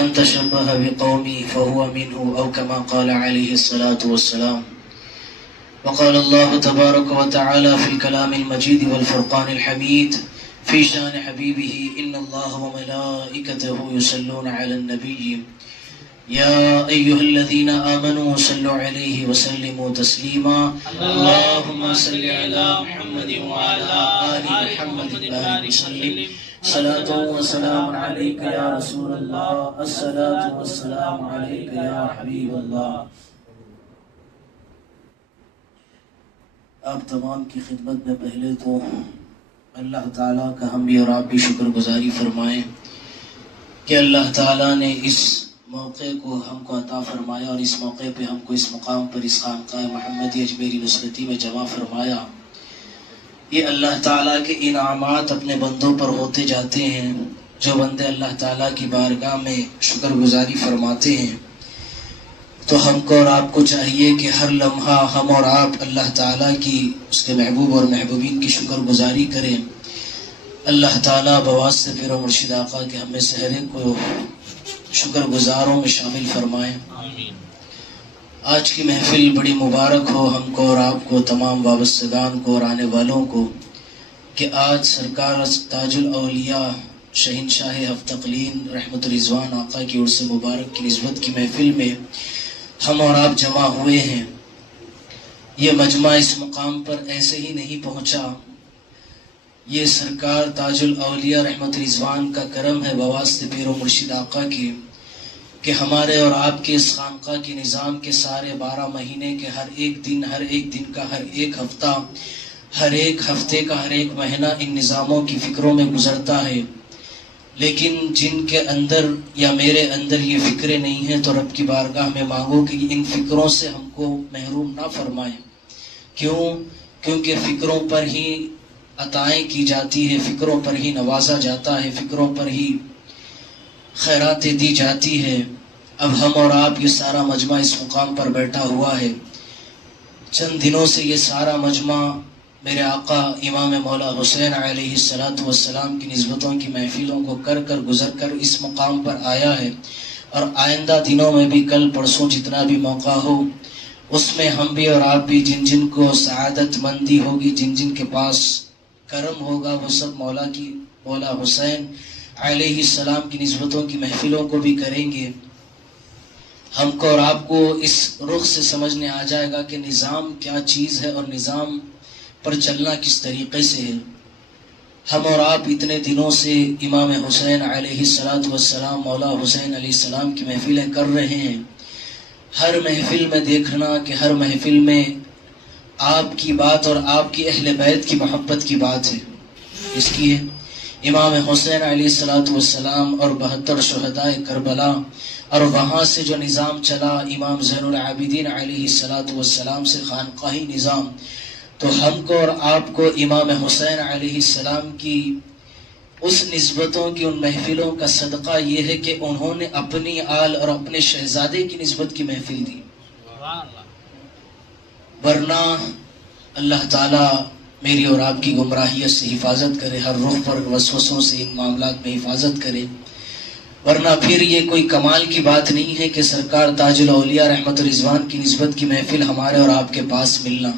من تشبه بقومي فهو منه أو كما قال عليه الصلاة والسلام. وقال الله تبارك وتعالى في الكلام المجيد والفرقان الحميد في شان حبيبه إن الله وملائكته يصلون على النبي يا أيها الذين آمنوا صلوا عليه وسلموا تسليما. اللهم صل على محمد وعلى آل محمد وبارك وسلم. صلاة وسلام عليك يا رسول الله، الصلاة والسلام عليك يا حبیب اللہ. آپ تمام کی خدمت میں پہلے تو اللہ تعالیٰ کا ہم بھی اور آپ بھی شکر گزاری فرمائیں کہ اللہ تعالیٰ نے اس موقع کو ہم کو عطا فرمایا اور اس موقع پہ ہم کو اس مقام پر اس خانقاہ محمدی اجمیری نصرتی میں جمع فرمایا. یہ اللہ تعالیٰ کے انعامات اپنے بندوں پر ہوتے جاتے ہیں. جو بندے اللہ تعالیٰ کی بارگاہ میں شکر گزاری فرماتے ہیں تو ہم کو اور آپ کو چاہیے کہ ہر لمحہ ہم اور آپ اللہ تعالیٰ کی اس کے محبوب اور محبوبین کی شکر گزاری کریں. اللہ تعالیٰ بواسطہ پیر و مرشد آقا کے ہمیں سہرے کو شکر گزاروں میں شامل فرمائیں. آج کی محفل بڑی مبارک ہو ہم کو اور آپ کو، تمام وابستگان کو اور آنے والوں کو، کہ آج سرکار تاج الاولیاء شہنشاہ ہفتقلین رحمت رضوان آقا کی عرس مبارک کی نسبت کی محفل میں ہم اور آپ جمع ہوئے ہیں. یہ مجمع اس مقام پر ایسے ہی نہیں پہنچا، یہ سرکار تاج الاولیاء رحمت رضوان کا کرم ہے بواسطہ پیر و مرشد آقا کی کہ ہمارے اور آپ کے اس خانقاہ کے نظام کے سارے 12 مہینے کے ہر ایک دن کا ہر ایک ہفتہ، ہر ایک ہفتے کا ہر ایک مہینہ ان نظاموں کی فکروں میں گزرتا ہے. لیکن جن کے اندر یا میرے اندر یہ فکریں نہیں ہیں تو رب کی بارگاہ میں مانگو کہ ان فکروں سے ہم کو محروم نہ فرمائیں. کیونکہ فکروں پر ہی عطائیں کی جاتی ہے، فکروں پر ہی نوازا جاتا ہے، فکروں پر ہی خیراتیں دی جاتی ہے. اب ہم اور آپ یہ سارا مجمع اس مقام پر بیٹھا ہوا ہے. چند دنوں سے یہ سارا مجمع میرے آقا امام مولا حسین علیہ السلام کی نسبتوں کی محفلوں کو کر گزر کر اس مقام پر آیا ہے، اور آئندہ دنوں میں بھی کل پرسوں جتنا بھی موقع ہو اس میں ہم بھی اور آپ بھی جن کو سعادت مندی ہوگی، جن کے پاس کرم ہوگا، وہ سب مولا حسین علیہ السلام کی نسبتوں کی محفلوں کو بھی کریں گے. ہم کو اور آپ کو اس رخ سے سمجھنے آ جائے گا کہ نظام کیا چیز ہے اور نظام پر چلنا کس طریقے سے ہے. ہم اور آپ اتنے دنوں سے امام حسین علیہ السلام مولا حسین علیہ السلام کی محفلیں کر رہے ہیں. ہر محفل میں دیکھنا کہ ہر محفل میں آپ کی بات اور آپ کی اہل بیت کی محبت کی بات ہے. اس کی ہے امام حسین علیہ السلام اور 72 شہدائے کربلا، اور وہاں سے جو نظام چلا امام زین العابدین علیہ السلام سے خانقاہی نظام. تو ہم کو اور آپ کو امام حسین علیہ السلام کی اس نسبتوں کی ان محفلوں کا صدقہ یہ ہے کہ انہوں نے اپنی آل اور اپنے شہزادے کی نسبت کی محفل دی. ورنہ اللہ تعالیٰ میری اور آپ کی گمراہیت سے حفاظت کرے، ہر رخ پر وسوسوں سے ان معاملات میں حفاظت کرے. ورنہ پھر یہ کوئی کمال کی بات نہیں ہے کہ سرکار تاج الاولیاء رحمت رضوان کی نسبت کی محفل ہمارے اور آپ کے پاس ملنا.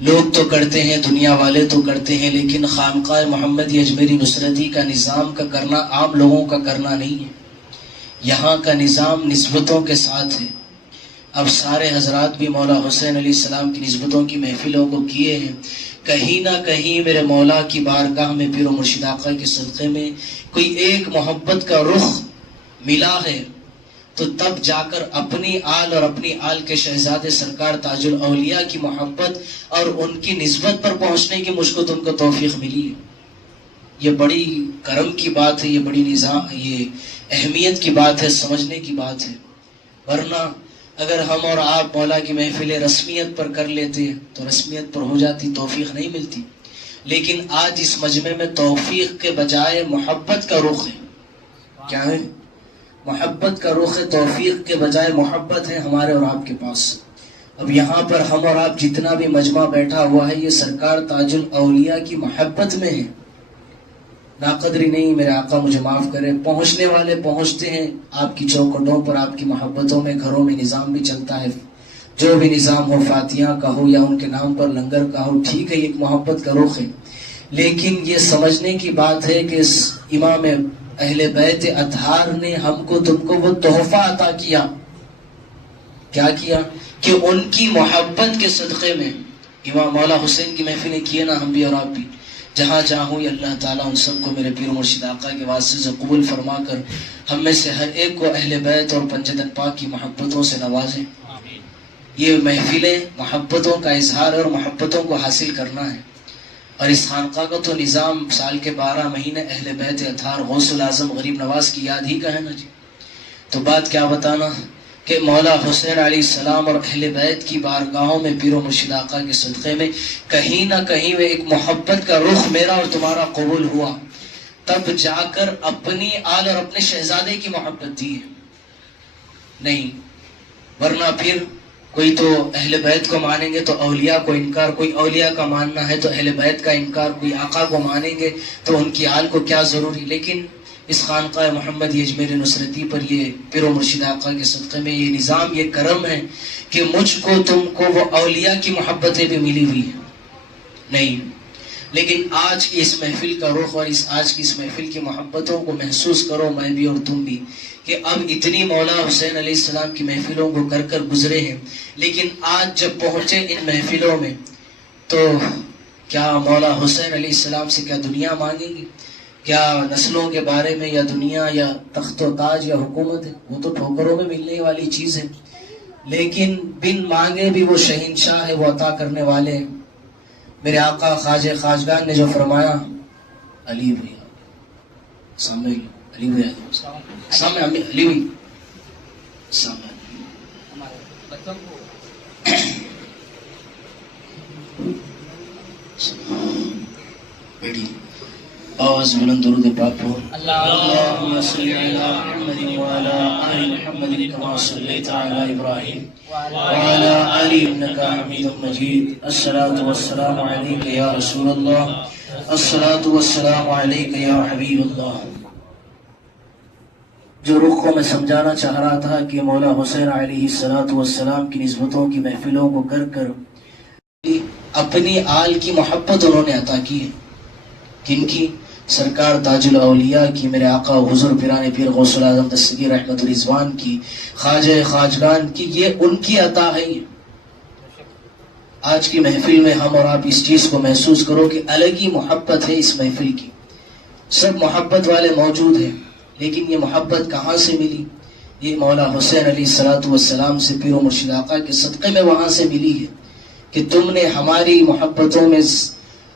لوگ تو کرتے ہیں، دنیا والے تو کرتے ہیں، لیکن خانقاہ محمدی اجمیری نصرتی کا نظام کا کرنا عام لوگوں کا کرنا نہیں ہے. یہاں کا نظام نسبتوں کے ساتھ ہے. اب سارے حضرات بھی مولا حسین علیہ السلام کی نسبتوں کی محفلوں کو کیے ہیں. کہیں نہ کہیں میرے مولا کی بارگاہ میں پیر و مرشد آقا کے صدقے میں کوئی ایک محبت کا رخ ملا ہے تو تب جا کر اپنی آل اور اپنی آل کے شہزادے سرکار تاج الاولیاء کی محبت اور ان کی نسبت پر پہنچنے کی مجھ کو تم کو توفیق ملی ہے. یہ بڑی کرم کی بات ہے، یہ بڑی یہ اہمیت کی بات ہے، سمجھنے کی بات ہے. ورنہ اگر ہم اور آپ مولا کی محفلیں رسمیت پر کر لیتے تو رسمیت پر ہو جاتی، توفیق نہیں ملتی. لیکن آج اس مجمع میں توفیق کے بجائے محبت کا رخ ہے. کیا ہے؟ محبت کا رخ ہے. توفیق کے بجائے محبت ہے ہمارے اور آپ کے پاس. اب یہاں پر ہم اور آپ جتنا بھی مجمع بیٹھا ہوا ہے یہ سرکار تاج الاولیاء کی محبت میں ہے. ناقدری نہیں، میرے آقا مجھے معاف کرے، پہنچنے والے پہنچتے ہیں آپ کی چوکھٹوں پر، آپ کی محبتوں میں، گھروں میں نظام بھی چلتا ہے، جو بھی نظام ہو، فاتحہ کا ہو یا ان کے نام پر لنگر کا ہو، ٹھیک ہے، ایک محبت کا رخ ہے، لیکن یہ سمجھنے کی بات ہے کہ اس امام اہل بیت اطہار نے ہم کو تم کو وہ تحفہ عطا کیا، کیا کیا کہ ان کی محبت کے صدقے میں امام مولا حسین کی محفلیں کیے نا ہم بھی اور آپ بھی، جہاں چاہوں یا اللہ تعالیٰ ان سب کو میرے پیر مرشد آقا کے واسطے سے قبول فرما کر ہم میں سے ہر ایک کو اہل بیت اور پنجتن پاک کی محبتوں سے نوازیں۔ یہ محفلیں محبتوں کا اظہار اور محبتوں کو حاصل کرنا ہے، اور اس خانقاہ کا تو نظام سال کے 12 مہینے اہل بیت اطہار غوث الاعظم غریب نواز کی یاد ہی کا ہے نا جی۔ تو بات کیا بتانا کہ مولا حسین علیہ السلام اور اہل بیت کی بارگاہوں میں پیر و مرشد آقا کے صدقے میں کہیں نہ کہیں میں ایک محبت کا رخ میرا اور تمہارا قبول ہوا، تب جا کر اپنی آل اور اپنے شہزادے کی محبت دی ہے، نہیں ورنہ پھر کوئی تو اہل بیت کو مانیں گے تو اولیاء کو انکار، کوئی اولیاء کا ماننا ہے تو اہل بیت کا انکار، کوئی آقا کو مانیں گے تو ان کی آل کو کیا ضروری۔ لیکن اس خانقاہ محمد اجمیر نصرتی پر یہ پیر و مرشد آقا کے صدقے میں یہ نظام، یہ کرم ہے کہ مجھ کو تم کو وہ اولیاء کی محبتیں بھی ملی ہوئی ہیں، نہیں لیکن آج کی اس محفل کا رخ اور آج کی اس محفل کی محبتوں کو محسوس کرو، میں بھی اور تم بھی، کہ اب اتنی مولا حسین علیہ السلام کی محفلوں کو کر کر گزرے ہیں، لیکن آج جب پہنچے ان محفلوں میں تو کیا مولا حسین علیہ السلام سے کیا دنیا مانگیں گی؟ کیا نسلوں کے بارے میں یا دنیا یا تخت و تاج یا حکومت ہے؟ وہ تو ٹھوکروں میں ملنے والی چیز ہے، لیکن بن مانگے بھی وہ شہنشاہ ہے، وہ عطا کرنے والے ہیں۔ میرے آقا خواجہ خواجگان نے جو فرمایا، علی بھیا سامنے، علی بھیا سامنے، علی بھائی سامنے، بیٹی آواز بلند درود پاک ہو۔ اللہم صلی علی محمد وعلی آل محمد کما صلیت علی ابراہیم وعلی آل انک حمید مجید۔ الصلاۃ والسلام علیک یا رسول اللہ، الصلاۃ والسلام علیک یا حبیب اللہ۔ جو رخ کو میں سمجھانا چاہ رہا تھا کہ مولا حسین علیہ السلام کی نسبتوں کی محفلوں کو کر کر اپنی آل کی محبت انہوں نے عطا کی ہے، کن کی؟ سرکار تاج الاولیاء کی، میرے آقا حضور پیران پیر غوث الاعظم دستگیر رحمت الرضوان کی، خواجہ خواجگان کی، یہ ان کی عطا ہے۔ آج کی محفل میں ہم اور آپ اس چیز کو محسوس کرو کہ الگ ہی محبت ہے اس محفل کی، سب محبت والے موجود ہیں، لیکن یہ محبت کہاں سے ملی؟ یہ مولا حسین علیہ السلام سے، پیر و مرشد آقا کے صدقے میں وہاں سے ملی ہے کہ تم نے ہماری محبتوں میں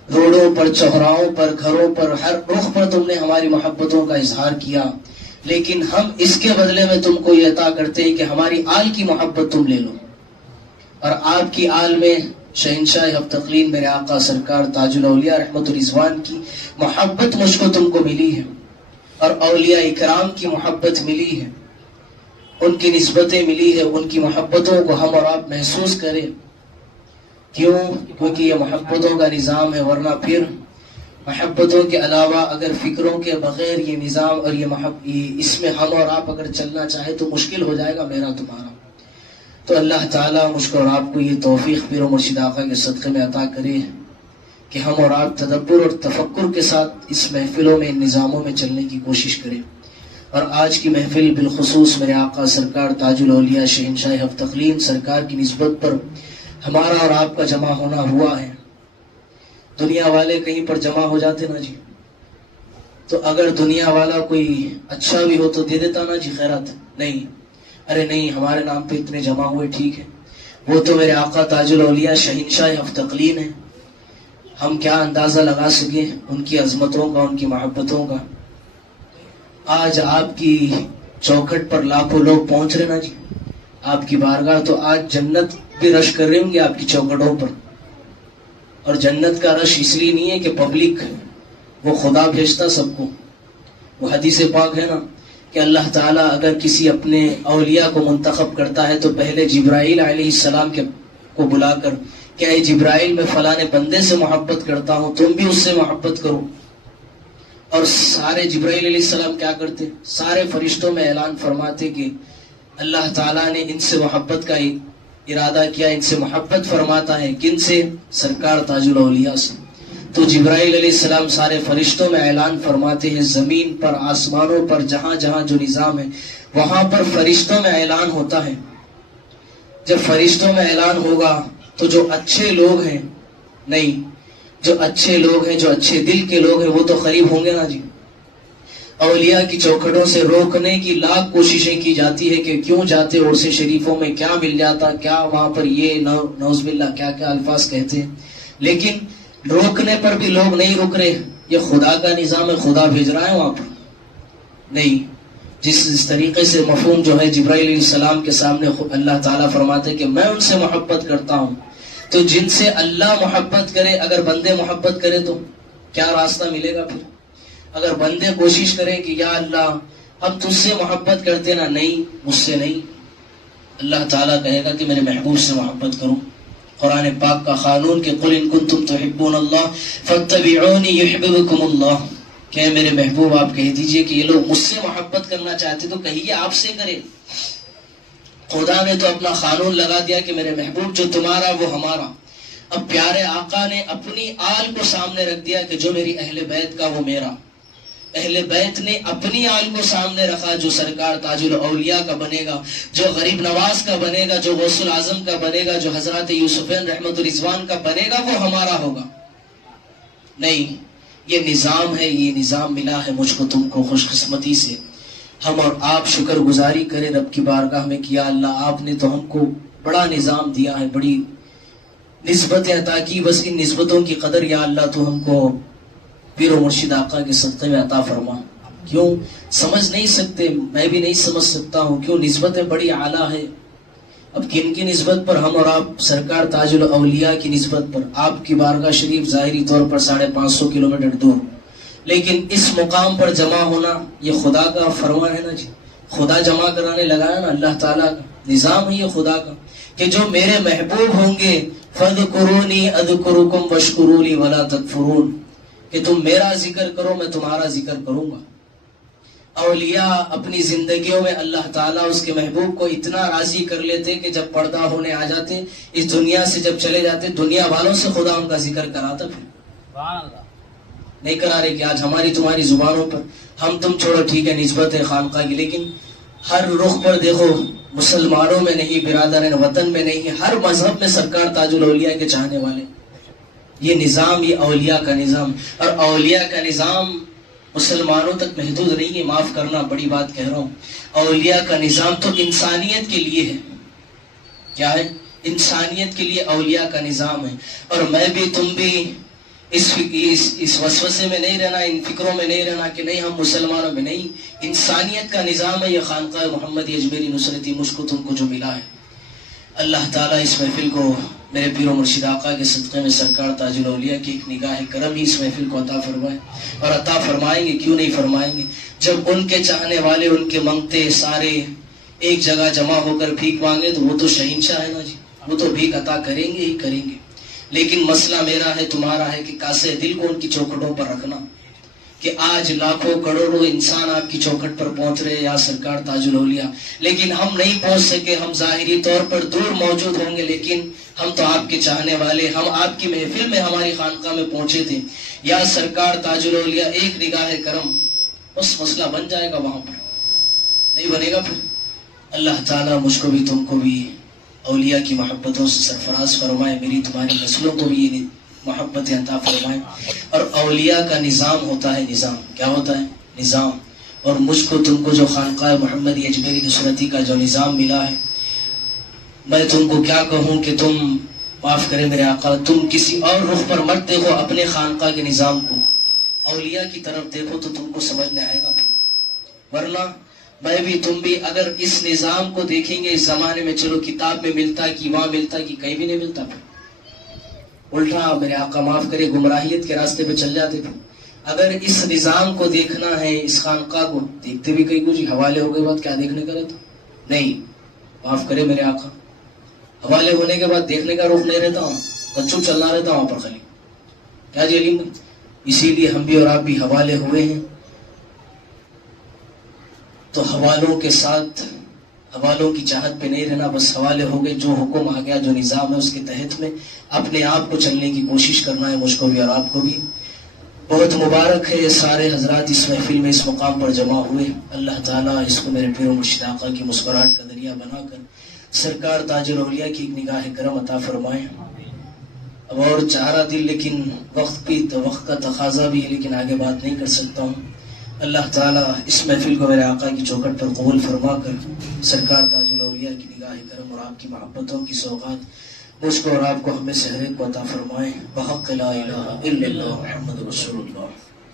روڈوں پر، چوراہوں پر، گھروں پر، ہر رخ پر تم نے ہماری محبتوں کا اظہار کیا، لیکن ہم اس کے بدلے میں تم کو یہ عطا کرتے ہیں کہ ہماری آل کی محبت تم لے لو، اور آپ کی آل میں شہنشاہ حفتقلین میرے آقا سرکار تاج الاولیاء رحمت الرضوان کی محبت مجھ کو تم کو ملی ہے، اور اولیاء اکرام کی محبت ملی ہے، ان کی نسبتیں ملی ہے، ان کی محبتوں کو ہم اور آپ محسوس کریں۔ کیوں؟ کیونکہ یہ محبتوں کا نظام ہے، ورنہ پھر محبتوں کے علاوہ اگر فکروں کے بغیر یہ نظام اور یہ اس میں ہم اور آپ اگر چلنا چاہے تو مشکل ہو جائے گا میرا تمہارا۔ تو اللہ تعالیٰ مجھ کو اور آپ کو یہ توفیق پیر و مرشد آقا کے صدقے میں عطا کرے کہ ہم اور آپ تدبر اور تفکر کے ساتھ اس محفلوں میں، ان نظاموں میں چلنے کی کوشش کریں۔ اور آج کی محفل بالخصوص میرے آقا سرکار تاج الاولیاء شہنشاہ حفتقلین سرکار کی نسبت پر ہمارا اور آپ کا جمع ہونا ہوا ہے۔ دنیا والے کہیں پر جمع ہو جاتے نا جی، تو اگر دنیا والا کوئی اچھا بھی ہو تو دے دیتا نا جی خیرات، نہیں، ارے نہیں ہمارے نام پہ اتنے جمع ہوئے، ٹھیک ہے، وہ تو میرے آقا تاج الاولیاء شہنشاہ حفتقلین ہیں، ہم کیا اندازہ لگا سکیں ان کی عظمتوں کا، ان کی محبتوں کا۔ آج آپ کی چوکھٹ پر لاکھوں لوگ پہنچ رہے نا جی، آپ کی بارگاہ، تو آج جنت بھی رش کر رہے ہوں گے آپ کی چوکھٹوں پر، اور جنت کا رش اس لیے نہیں ہے کہ پبلک، وہ خدا بھیجتا سب کو۔ وہ حدیث پاک ہے نا کہ اللہ تعالیٰ اگر کسی اپنے اولیاء کو منتخب کرتا ہے تو پہلے جبرائیل علیہ السلام کو بلا کر، کہ اے جبرائیل میں فلاں بندے سے محبت کرتا ہوں، تم بھی اس سے محبت کرو، اور سارے جبرائیل علیہ السلام کیا کرتے؟ سارے فرشتوں میں اعلان فرماتے کہ اللہ تعالیٰ نے ان سے محبت کا ارادہ کیا، ان سے محبت فرماتا ہے. کن سے؟ سرکار تاج الاولیاء سے. تو جبرائیل علیہ السلام سارے فرشتوں میں اعلان فرماتے ہیں، زمین پر، آسمانوں پر، جہاں جہاں جو نظام ہے وہاں پر فرشتوں میں اعلان ہوتا ہے. جب فرشتوں میں اعلان ہوگا تو جو اچھے لوگ ہیں، نہیں، جو اچھے لوگ ہیں، جو اچھے دل کے لوگ ہیں، وہ تو قریب ہوں گے نا جی. اولیاء کی چوکھٹوں سے روکنے کی لاکھ کوششیں کی جاتی ہے کہ کیوں جاتے عرس شریفوں میں، کیا مل جاتا، کیا وہاں پر یہ نعوذ باللہ کیا کیا الفاظ کہتے ہیں، لیکن روکنے پر بھی لوگ نہیں رک رہے. یہ خدا کا نظام ہے، خدا بھیج رہا ہے وہاں پر. نہیں، جس طریقے سے مفہوم جو ہے جبرائیل علیہ السلام کے سامنے اللہ تعالیٰ فرماتے کہ میں ان سے محبت کرتا ہوں. تو جن سے اللہ محبت کرے، اگر بندے محبت کرے تو کیا راستہ ملے گا پھر؟ اگر بندے کوشش کریں کہ یا اللہ ہم تجھ سے محبت کرتے نا، نہیں، مجھ سے نہیں، اللہ تعالیٰ کہے گا کہ میرے محبوب سے محبت کرو. قرآن پاک کا قانون کہ قل ان کنتم تحبون اللہ فاتبعونی یحببکم اللہ، کہ میرے محبوب آپ کہہ دیجئے کہ یہ لوگ مجھ سے محبت کرنا چاہتے تو کہیے آپ سے کرے. خدا نے تو اپنا قانون لگا دیا کہ میرے محبوب جو تمہارا وہ ہمارا. اب پیارے آقا نے اپنی آل کو سامنے رکھ دیا کہ جو میری اہل بیت کا وہ میرا. اہل بیت نے اپنی آل کو سامنے رکھا، جو سرکار تاج الاولیاء کا بنے گا، جو غریب نواز کا بنے گا، جو غوث العظم کا بنے گا، جو حضرات یوسفین رحمت الرضوان کا بنے گا، وہ ہمارا ہوگا. نہیں، یہ نظام ہے، یہ نظام ملا ہے مجھ کو تم کو خوش قسمتی سے. ہم اور آپ شکر گزاری کریں رب کی بارگاہ میں کہ یا اللہ آپ نے تو ہم کو بڑا نظام دیا ہے، بڑی نسبتیں عطا کی. بس ان نسبتوں کی قدر یا اللہ تو ہم کو پیر و مرشد آقا کے صدقے میں عطا فرما. کیوں سمجھ نہیں سکتے، میں بھی نہیں سمجھ سکتا ہوں کیوں نسبتیں بڑی اعلیٰ ہے. اب کن کی نسبت پر؟ ہم اور آپ سرکار تاج الاولیاء کی نسبت پر. آپ کی بارگاہ شریف ظاہری طور پر 550 کلومیٹر دور، لیکن اس مقام پر جمع ہونا یہ خدا کا فرمان ہے نا جی. خدا جمع کرانے لگایا نا، اللہ تعالیٰ کا نظام ہے یہ خدا کا کہ جو میرے محبوب ہوں گے فَاذْكُرُونِي أَذْكُرُكُمْ وَاشْكُرُوا لِي وَلَا تَكْفُرُونَ، کہ تم میرا ذکر کرو میں تمہارا ذکر کروں گا. اولیاء اپنی زندگیوں میں اللہ تعالیٰ اس کے محبوب کو اتنا راضی کر لیتے کہ جب پردہ ہونے آ جاتے، اس دنیا سے جب چلے جاتے، دنیا والوں سے خدا ان کا ذکر کراتا. پھر نہیں کرا رہے کہ آج ہماری تمہاری زبانوں پر ہم تم چھوڑو ٹھیک ہے نسبت ہے خانقاہ کی، لیکن ہر رخ پر دیکھو مسلمانوں میں نہیں، برادران وطن میں نہیں، ہر مذہب میں سرکار تاج الاولیاء کے چاہنے والے. یہ نظام، یہ اولیاء کا نظام. اور اولیاء کا نظام مسلمانوں تک محدود نہیں ہے، معاف کرنا بڑی بات کہہ رہا ہوں. اولیاء کا نظام تو انسانیت کے لیے ہے. کیا ہے؟ انسانیت کے لیے اولیاء کا نظام ہے. اور میں بھی تم بھی اس وسوسے میں نہیں رہنا، ان فکروں میں نہیں رہنا کہ نہیں ہم مسلمانوں میں نہیں. انسانیت کا نظام ہے یہ خانقاہ محمدی اجمیری نصرتی مجھ کو تم کو جو ملا ہے. اللہ تعالیٰ اس محفل کو میرے پیر و مرشد آقا کے صدقے میں سرکار تاج الاولیاء کی ایک نگاہ کرم ہی اس محفل کو عطا فرمائے. اور عطا فرمائیں گے، کیوں نہیں فرمائیں گے، جب ان کے چاہنے والے، ان کے منگتے سارے ایک جگہ جمع ہو کر بھیک مانگے تو وہ تو شہنشاہ ہے نا جی، وہ تو بھیک عطا کریں گے ہی کریں گے. لیکن مسئلہ میرا ہے، تمہارا ہے کہ کاسے دل کو ان کی چوکھٹوں پر رکھنا. کہ آج لاکھوں کروڑوں انسان آپ کی چوکھٹ پر پہنچ رہے یا سرکار تاج الاولیاء، لیکن ہم نہیں پہنچ سکے. ہم ظاہری طور پر دور موجود ہوں گے، لیکن ہم تو آپ کے چاہنے والے، ہم آپ کی محفل میں ہماری خانقاہ میں پہنچے تھے. یا سرکار تاج الاولیاء ایک نگاہ کرم، بس مسئلہ بن جائے گا. وہاں پر نہیں بنے گا. پھر اللہ تعالیٰ مجھ کو بھی تم کو بھی اولیاء کی محبتوں سے سرفراز فرمائے، میری تمہاری نسلوں کو بھی یہ محبت عطا فرمائے. اور اولیاء کا نظام ہوتا ہے، نظام کیا ہوتا ہے؟ نظام. اور مجھ کو تم کو جو خانقاہ محمدی اجمیری نصرتی کا جو نظام ملا ہے، میں تم کو کیا کہوں کہ تم معاف کرے میرے آقا، تم کسی اور رخ پر مت دیکھو اپنے خانقاہ کے نظام کو، اولیاء کی طرف دیکھو تو تم کو سمجھ میں آئے گا. ورنہ میں بھی تم بھی اگر اس نظام کو دیکھیں گے اس زمانے میں، چلو کتاب میں ملتا کہ وہاں ملتا کہ کہیں بھی نہیں ملتا، پھر الٹا میرے آقا معاف کرے گمراہیت کے راستے پہ چل جاتے. تھے اگر اس نظام کو دیکھنا ہے، اس خانقاہ کو دیکھتے بھی کئی کچھ حوالے ہو گئے، بات کیا دیکھنے کا رہتا نہیں. معاف کرے میرے آقا، حوالے ہونے کے بعد دیکھنے کا رخ نہیں رہتا، بچوں چلنا رہتا وہاں پر خالی. کیا جی علیم اسی لیے ہم بھی اور آپ بھی حوالے ہوئے ہیں. تو حوالوں کے ساتھ حوالوں کی چاہت پہ نہیں رہنا، بس حوالے ہو گئے. جو حکم آ گیا، جو نظام ہے، اس کے تحت میں اپنے آپ کو چلنے کی کوشش کرنا ہے، مجھ کو بھی اور آپ کو بھی. بہت مبارک ہے سارے حضرات اس محفل میں اس مقام پر جمع ہوئے. اللہ تعالیٰ اس کو میرے پیر و مرشد آقا کی مسکراہٹ کا ذریعہ بنا کر سرکار تاج الاولیاء کی ایک نگاہ کرم عطا فرمائیں. اب اور چاہ رہا دل، لیکن وقت کا تقاضا بھی ہے، لیکن آگے بات نہیں کر سکتا ہوں. اللہ تعالیٰ اس محفل کو میرے آقا کی چوکھٹ پر قبول فرما کر سرکار تاج الاولیاء کی نگاہ کرم اور آپ کی محبتوں کی سوغات مجھ کو اور آپ کو ہمیں سے ہر ایک کو عطا فرمائیں. بحق لا الہ الا اللہ محمد رسول اللہ.